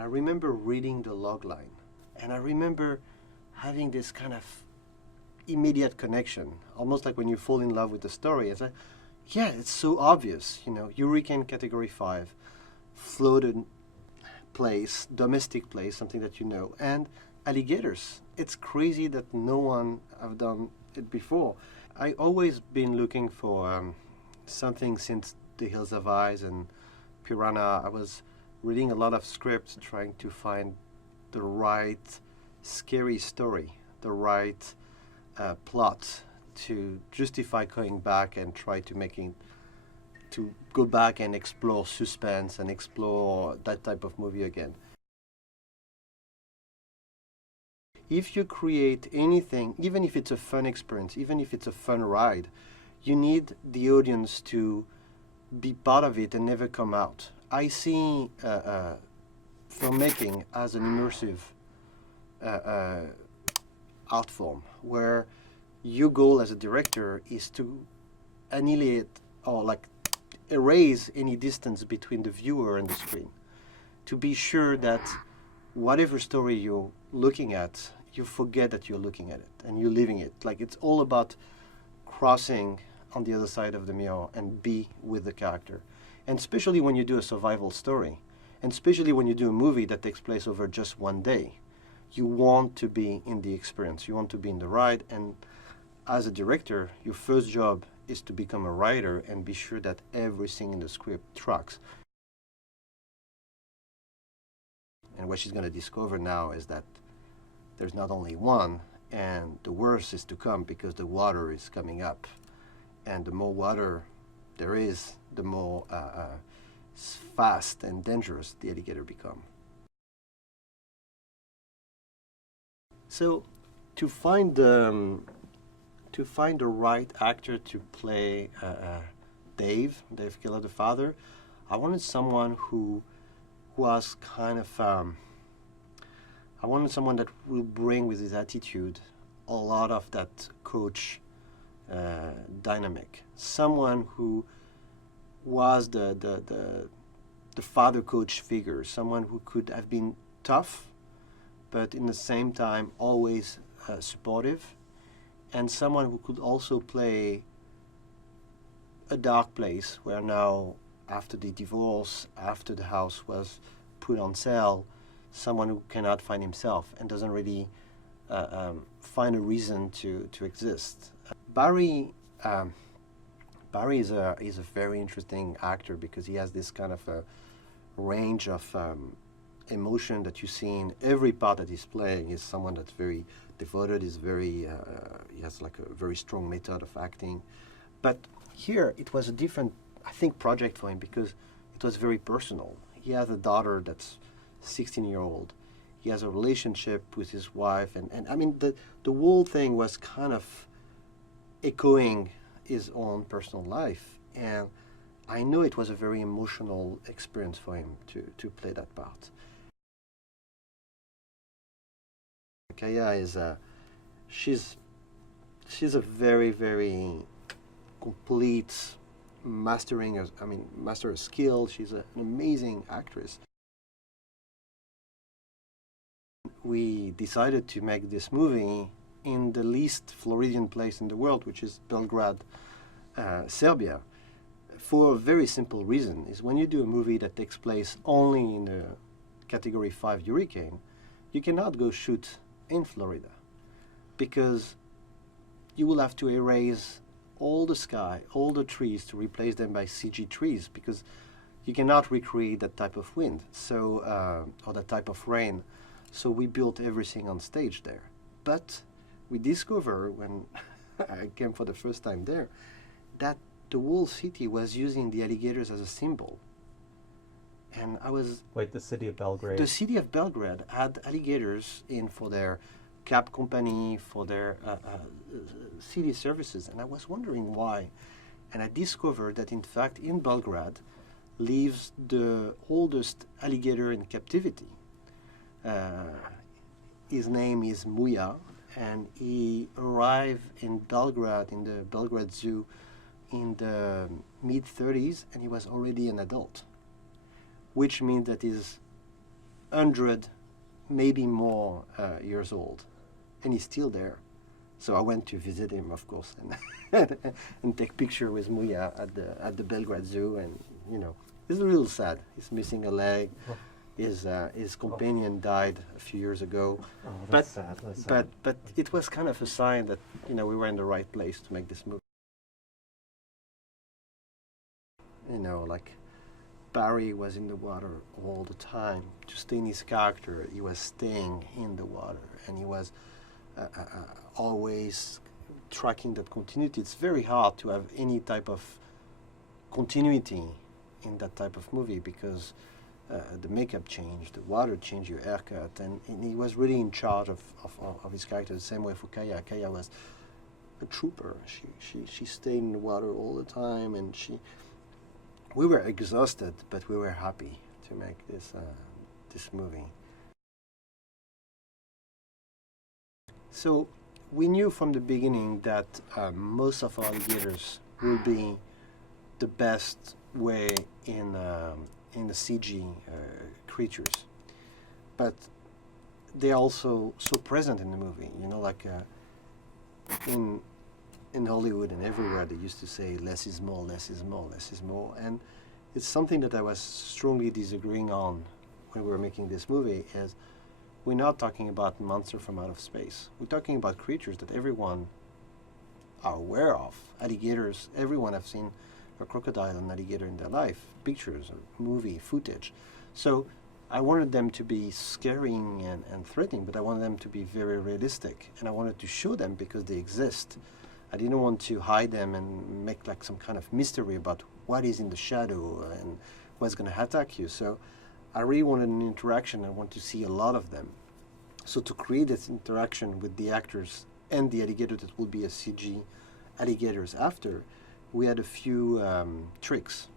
I remember reading the logline, and I remember having this kind of immediate connection, almost like when you fall in love with the story. It's like, yeah, it's so obvious, you know, hurricane category 5, flooded place, domestic place, something that you know, and alligators. It's crazy that no one have done it before. I always been looking for something since The Hills Have Eyes and Piranha. I was reading a lot of scripts trying to find the right scary story, the right plot to justify going back and try to go back and explore suspense and explore that type of movie again. If you create anything, even if it's a fun experience, even if it's a fun ride, you need the audience to be part of it and never come out. I see filmmaking as an immersive art form, where your goal as a director is to annihilate or like erase any distance between the viewer and the screen, to be sure that whatever story you're looking at, you forget that you're looking at it and you're living it. Like, it's all about crossing on the other side of the mirror and be with the character. And especially when you do a survival story, and especially when you do a movie that takes place over just one day, you want to be in the experience, you want to be in the ride. And as a director, your first job is to become a writer and be sure that everything in the script tracks. And what she's going to discover now is that there's not only one, and the worst is to come because the water is coming up. And the more water there is, the more fast and dangerous the alligator become. So to find the right actor to play Dave Keller, the father, I wanted someone who was kind of I wanted someone that will bring with his attitude a lot of that coach dynamic. Someone who was the father coach figure, someone who could have been tough, but in the same time always supportive, and someone who could also play a dark place where now, after the divorce, after the house was put on sale, someone who cannot find himself and doesn't really find a reason to exist. Barry is a very interesting actor because he has this kind of a range of emotion that you see in every part that he's playing. He's someone that's very devoted, is very he has like a very strong method of acting. But here it was a different, I think, project for him because it was very personal. He has a daughter that's 16-year-old. He has a relationship with his wife, and I mean the whole thing was kind of echoing his own personal life, and I know it was a very emotional experience for him to play that part. Kaya is she's a very, very complete master of skill. She's an amazing actress. We decided to make this movie in the least Floridian place in the world, which is Belgrade, Serbia, for a very simple reason. Is when you do a movie that takes place only in the category 5 hurricane, you cannot go shoot in Florida because you will have to erase all the sky, all the trees, to replace them by CG trees, because you cannot recreate that type of wind, so or that type of rain. So we built everything on stage there. But we discovered when I came for the first time there that the whole city was using the alligators as a symbol. And I was... Wait, the city of Belgrade? The city of Belgrade had alligators in for their cab company, for their city services. And I was wondering why. And I discovered that, in fact, in Belgrade lives the oldest alligator in captivity. His name is Muja, and he arrived in Belgrade, in the Belgrade Zoo, in the mid-30s, and he was already an adult, which means that he's 100, maybe more years old, and he's still there. So I went to visit him, of course, and and take picture with Muya at the Belgrade Zoo, and it's a little sad. He's missing a leg. His companion died a few years ago. Oh, that's sad. That's sad. But it was kind of a sign that we were in the right place to make this movie. Like Barry was in the water all the time. To stay in his character, he was staying in the water, and he was always tracking that continuity. It's very hard to have any type of continuity in that type of movie because the makeup changed, the water changed, your haircut, and he was really in charge of his character. The same way for Kaya. Kaya was a trooper. She stayed in the water all the time, and we were exhausted, but we were happy to make this movie. So we knew from the beginning that most of our alligators will be the best way in the CG creatures, but they're also so present in the movie. Like in Hollywood and everywhere, they used to say less is more, less is more, less is more, and it's something that I was strongly disagreeing on when we were making this movie. Is we're not talking about monster from out of space. We're talking about creatures that everyone are aware of. Alligators. Everyone have seen a crocodile and alligator in their life, pictures, or movie footage. So I wanted them to be scaring and threatening, but I wanted them to be very realistic, and I wanted to show them because they exist. I didn't want to hide them and make like some kind of mystery about what is in the shadow and what's going to attack you. So I really wanted an interaction. I want to see a lot of them. So to create this interaction with the actors and the alligator that will be a CG alligators after, we had a few tricks.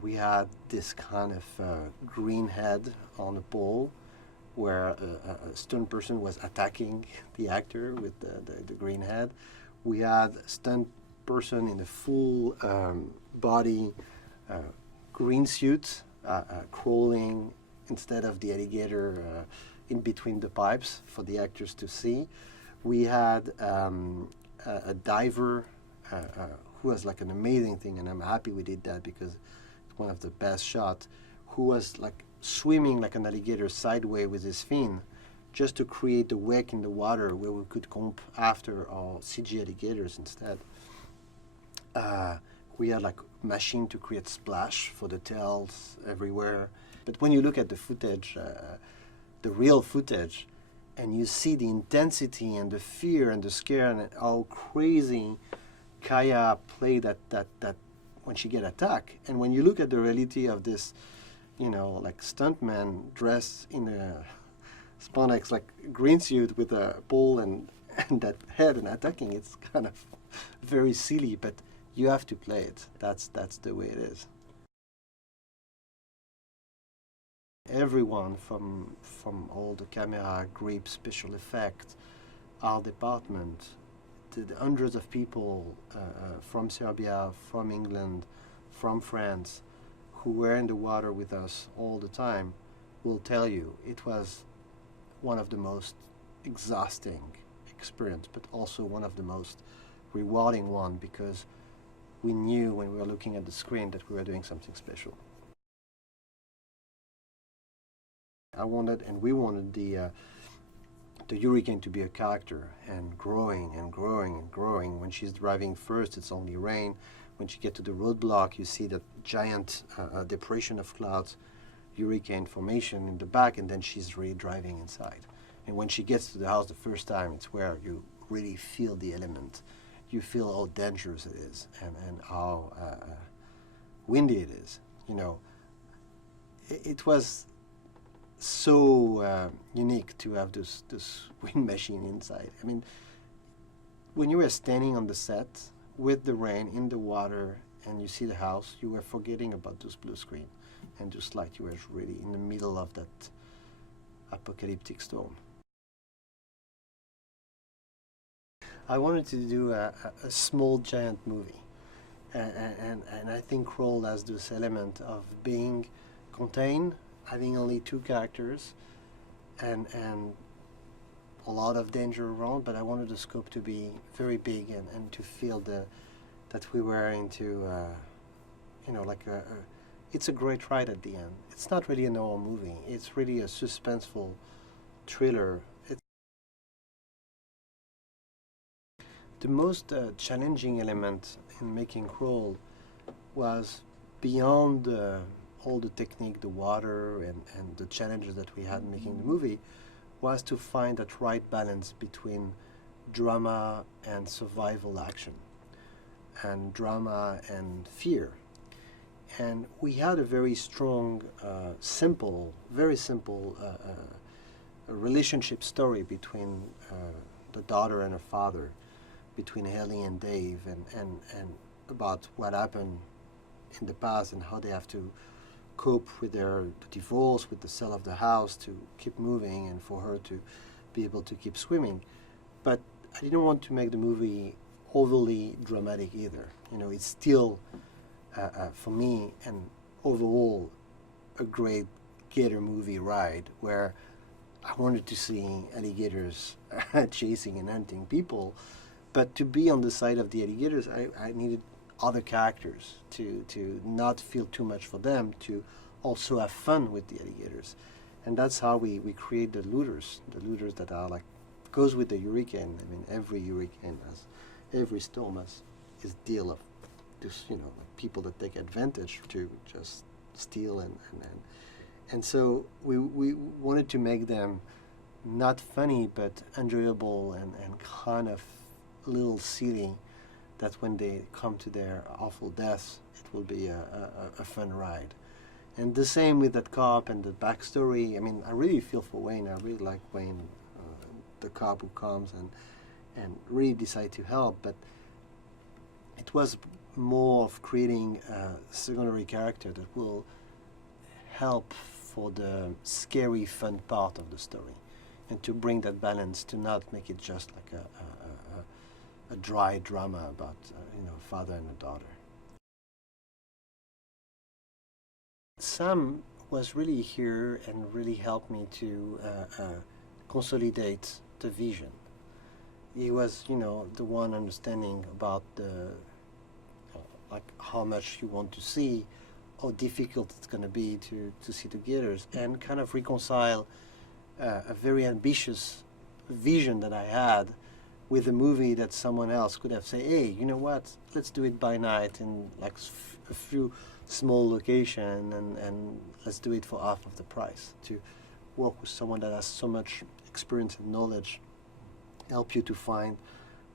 We had this kind of green head on a pole where a stunt person was attacking the actor with the green head. We had a stunt person in a full body green suit crawling instead of the alligator in between the pipes for the actors to see. We had a diver who was like an amazing thing, and I'm happy we did that because it's one of the best shots, who was like swimming like an alligator sideways with his fin just to create the wake in the water where we could comp after our CG alligators instead. We had like machine to create splash for the tails everywhere. But when you look at the footage, the real footage, and you see the intensity and the fear and the scare and how crazy Kaya played that when she get attacked, and when you look at the reality of this, like stuntman dressed in a spandex like green suit with a pole and that head and attacking, it's kind of very silly, but you have to play it. That's the way it is. Everyone from all the camera, grip, special effects, our department, the hundreds of people from Serbia, from England, from France, who were in the water with us all the time, will tell you it was one of the most exhausting experience, but also one of the most rewarding one, because we knew when we were looking at the screen that we were doing something special. I wanted, and we wanted the hurricane to be a character and growing and growing and growing. When she's driving first, it's only rain. When she gets to the roadblock, you see that giant depression of clouds, hurricane formation in the back, and then she's really driving inside. And when she gets to the house the first time, it's where you really feel the element. You feel how dangerous it is and how windy it is. It was so unique to have this wind machine inside. I mean, when you were standing on the set with the rain in the water and you see the house, you were forgetting about this blue screen and just like you were really in the middle of that apocalyptic storm. I wanted to do a small giant movie, and I think Kroll has this element of being contained, having only 2 characters and a lot of danger around, but I wanted the scope to be very big and to feel that we were into, like it's a great ride at the end. It's not really a normal movie. It's really a suspenseful thriller. The most challenging element in making Crawl was beyond all the technique, the water, and the challenges that we had making the movie, was to find that right balance between drama and survival action, and drama and fear. And we had a very strong, very simple relationship story between the daughter and her father, between Haley and Dave, and about what happened in the past and how they have to cope with the divorce, with the sale of the house, to keep moving and for her to be able to keep swimming. But I didn't want to make the movie overly dramatic either. It's still, for me, and overall, a great gator movie ride where I wanted to see alligators chasing and hunting people. But to be on the side of the alligators, I needed other characters to not feel too much for them, to also have fun with the alligators. And that's how we create the looters that are like, goes with the hurricane. I mean, every hurricane has, every storm has his deal of just, like people that take advantage to just steal and so we wanted to make them not funny, but enjoyable and kind of a little silly, that when they come to their awful deaths, it will be a fun ride. And the same with that cop and the backstory. I mean, I really feel for Wayne. I really like Wayne, the cop who comes and really decide to help. But it was more of creating a secondary character that will help for the scary, fun part of the story, and to bring that balance, to not make it just like a dry drama about a father and a daughter. Sam was really here and really helped me to consolidate the vision. He was, the one understanding about like how much you want to see, how difficult it's going to be to see the gators, and kind of reconcile a very ambitious vision that I had with a movie that someone else could have said, hey, you know what, let's do it by night in like a few small location, and let's do it for half of the price. To work with someone that has so much experience and knowledge, help you to find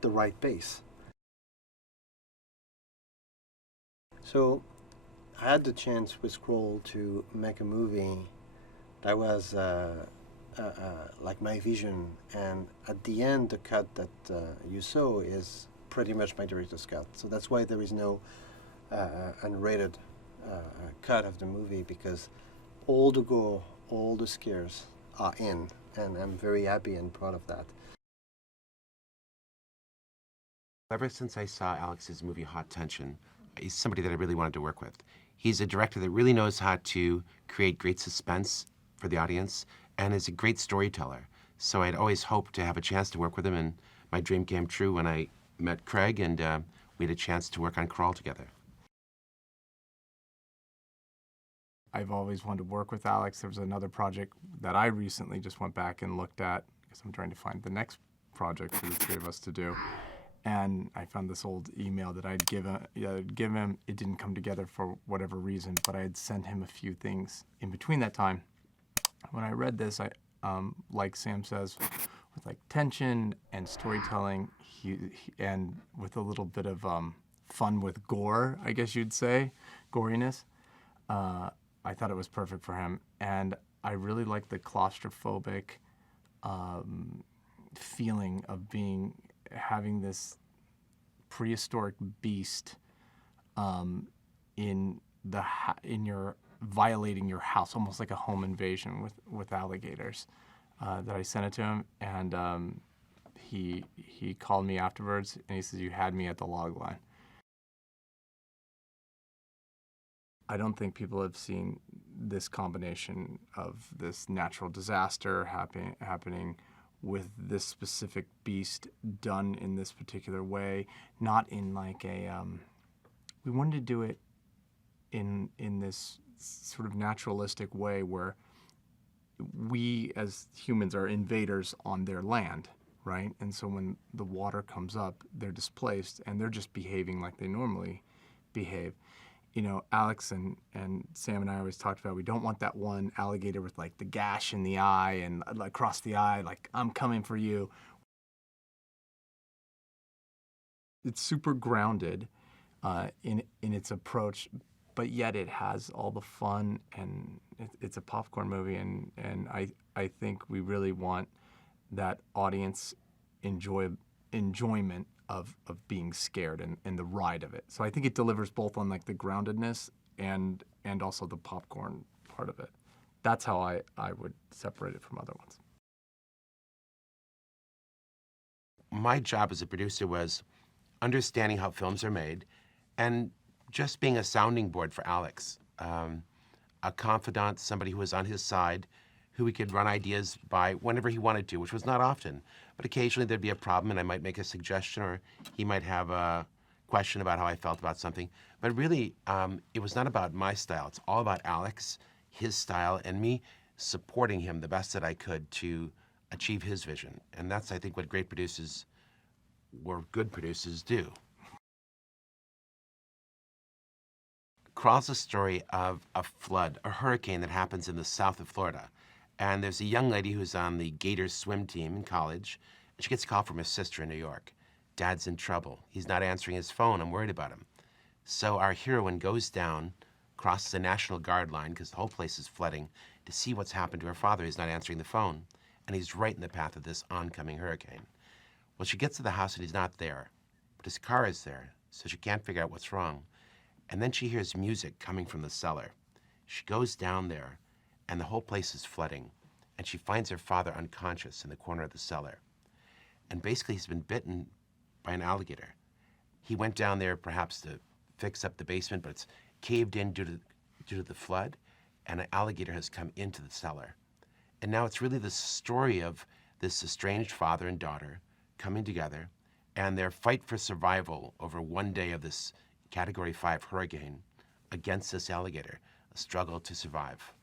the right pace. So I had the chance with Scroll to make a movie that was like my vision, and at the end the cut that you saw is pretty much my director's cut. So that's why there is no unrated cut of the movie, because all the gore, all the scares are in, and I'm very happy and proud of that. Ever since I saw Alex's movie Hot Tension, he's somebody that I really wanted to work with. He's a director that really knows how to create great suspense for the audience and is a great storyteller. So I'd always hoped to have a chance to work with him, and my dream came true when I met Craig, and we had a chance to work on Crawl together. I've always wanted to work with Alex. There was another project that I recently just went back and looked at, because I'm trying to find the next project for the three of us to do. And I found this old email that I'd give him. It didn't come together for whatever reason, but I had sent him a few things in between that time. When I read this, I, like Sam says, with like tension and storytelling, and with a little bit of fun with gore, I guess you'd say, goriness, I thought it was perfect for him. And I really like the claustrophobic feeling of having this prehistoric beast in your violating your house, almost like a home invasion with alligators. That I sent it to him, and he called me afterwards, and he says, "You had me at the log line." I don't think people have seen this combination of this natural disaster happening with this specific beast done in this particular way, not in like a, we wanted to do it in this sort of naturalistic way where we as humans are invaders on their land, right? And so when the water comes up, they're displaced and they're just behaving like they normally behave. You know, Alex and Sam and I always talked about we don't want that one alligator with like the gash in the eye and across the eye, like, I'm coming for you. It's super grounded in its approach, but yet it has all the fun, and it's a popcorn movie, and I think we really want that audience enjoyment of being scared and the ride of it. So I think it delivers both on like the groundedness and also the popcorn part of it. That's how I would separate it from other ones. My job as a producer was understanding how films are made and just being a sounding board for Alex, a confidant, somebody who was on his side, who he could run ideas by whenever he wanted to, which was not often. But occasionally there'd be a problem and I might make a suggestion, or he might have a question about how I felt about something. But really, it was not about my style. It's all about Alex, his style, and me supporting him the best that I could to achieve his vision. And that's, I think, what great producers or good producers do. Crawl's a story of a flood, a hurricane that happens in the south of Florida. And there's a young lady who's on the Gators swim team in college, and she gets a call from her sister in New York. Dad's in trouble. He's not answering his phone. I'm worried about him. So our heroine goes down, crosses the National Guard line, because the whole place is flooding, to see what's happened to her father. He's not answering the phone, and he's right in the path of this oncoming hurricane. Well, she gets to the house and he's not there, but his car is there, so she can't figure out what's wrong. And then she hears music coming from the cellar. She goes down there, and the whole place is flooding, and she finds her father unconscious in the corner of the cellar. And basically, he's been bitten by an alligator. He went down there perhaps to fix up the basement, but it's caved in due to the flood, and an alligator has come into the cellar. And now it's really the story of this estranged father and daughter coming together, and their fight for survival over one day of this Category 5 hurricane against this alligator, a struggle to survive.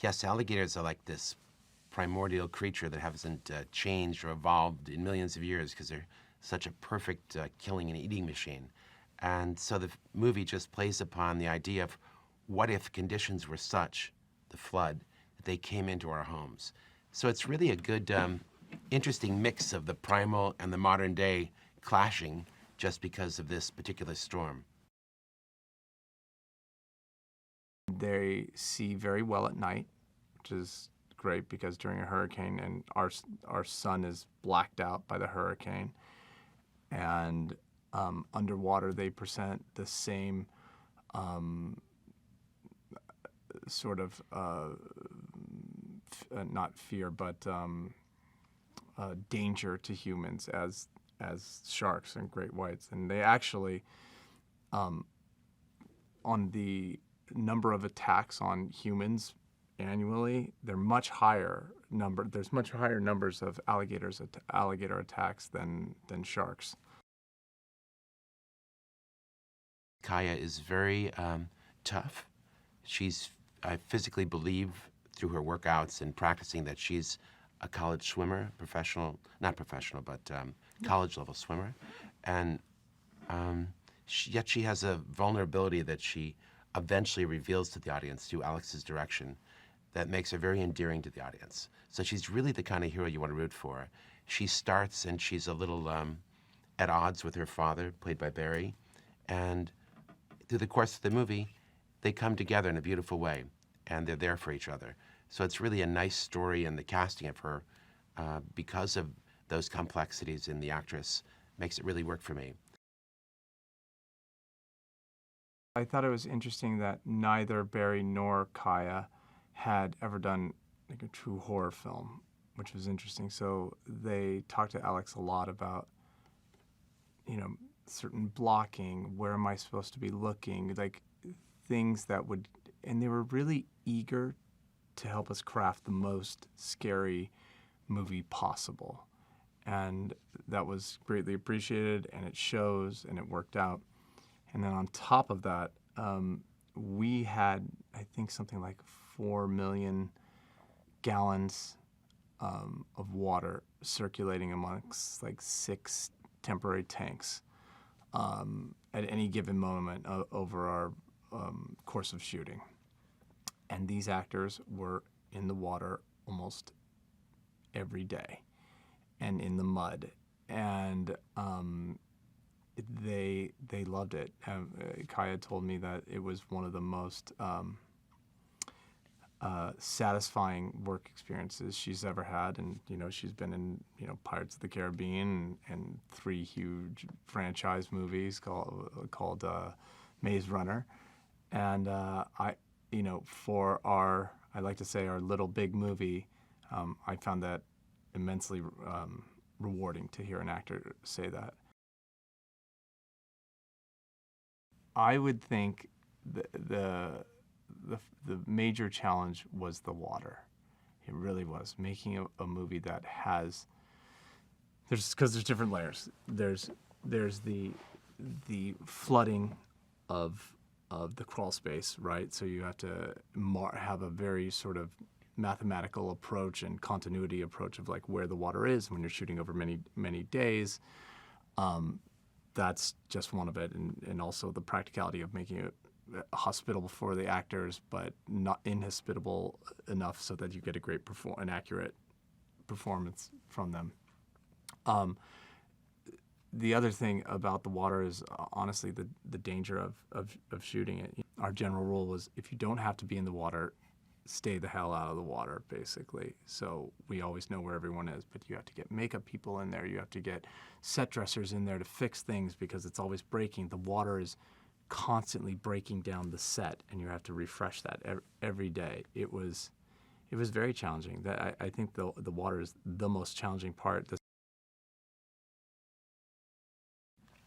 Yes, alligators are like this primordial creature that hasn't changed or evolved in millions of years because they're such a perfect killing and eating machine. And so the movie just plays upon the idea of what if conditions were such, the flood, that they came into our homes. So it's really a good, interesting mix of the primal and the modern day clashing just because of this particular storm. They see very well at night, which is great because during a hurricane, and our sun is blacked out by the hurricane, and underwater they present the same sort of not fear, but danger to humans as sharks and great whites. And they actually, on the number of attacks on humans annually, there's much higher numbers of alligator attacks than sharks. Kaya is very tough. I physically believe through her workouts and practicing that she's a college swimmer, not professional, but college level swimmer. And yet she has a vulnerability that she eventually reveals to the audience through Alex's direction that makes her very endearing to the audience. So she's really the kind of hero you want to root for. She starts and she's a little at odds with her father, played by Barry. And through the course of the movie, they come together in a beautiful way, and they're there for each other. So it's really a nice story, and the casting of her, because of those complexities in the actress, makes it really work for me. I thought it was interesting that neither Barry nor Kaya had ever done like a true horror film, which was interesting. So they talked to Alex a lot about, certain blocking, where am I supposed to be looking, like things that would, and they were really eager to help us craft the most scary movie possible. And that was greatly appreciated, and it shows, and it worked out. And then on top of that, we had, I think, something like 4 million gallons of water circulating amongst like 6 temporary tanks at any given moment over our course of shooting. And these actors were in the water almost every day and in the mud. And they loved it. Kaya told me that it was one of the most satisfying work experiences she's ever had. And, she's been in, Pirates of the Caribbean and 3 huge franchise movies called Maze Runner. And for I like to say our little big movie, I found that immensely rewarding to hear an actor say that. I would think the major challenge was the water. It really was making a movie that has because there's different layers. There's the flooding of the crawl space, right? So you have to have a very sort of mathematical approach and continuity approach of like where the water is when you're shooting over many days. That's just one of it, and also the practicality of making it hospitable for the actors, but not inhospitable enough so that you get a great an accurate performance from them. The other thing about the water is honestly the danger of shooting it. Our general rule was if you don't have to be in the water, stay the hell out of the water, basically. So we always know where everyone is, but you have to get makeup people in there. You have to get set dressers in there to fix things because it's always breaking. The water is constantly breaking down the set, and you have to refresh that every day. It was very challenging. I think the water is the most challenging part.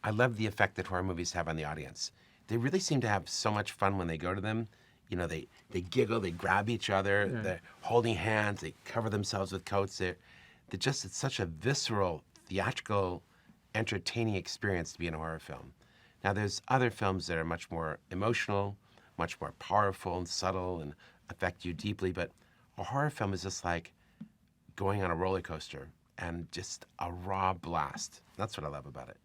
I love the effect that horror movies have on the audience. They really seem to have so much fun when they go to them. They giggle, they grab each other, Yeah. They're holding hands, they cover themselves with coats. It's such a visceral, theatrical, entertaining experience to be in a horror film. Now, there's other films that are much more emotional, much more powerful and subtle and affect you deeply, but a horror film is just like going on a roller coaster and just a raw blast. That's what I love about it.